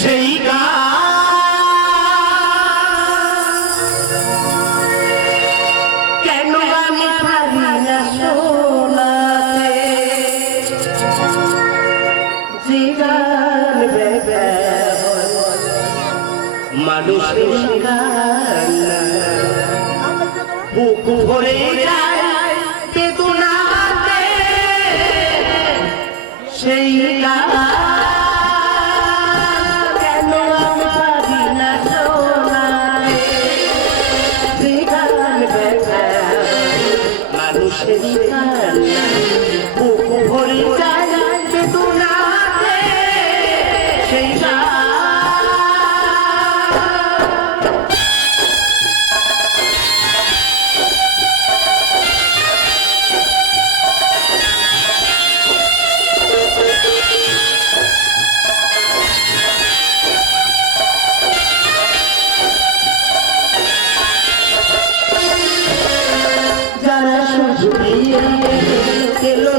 সেই কেন আমি পারি না শোনাতে জীবন মানুষ বুক ভরে যায় বেদনাতে সেই গান সেই que lo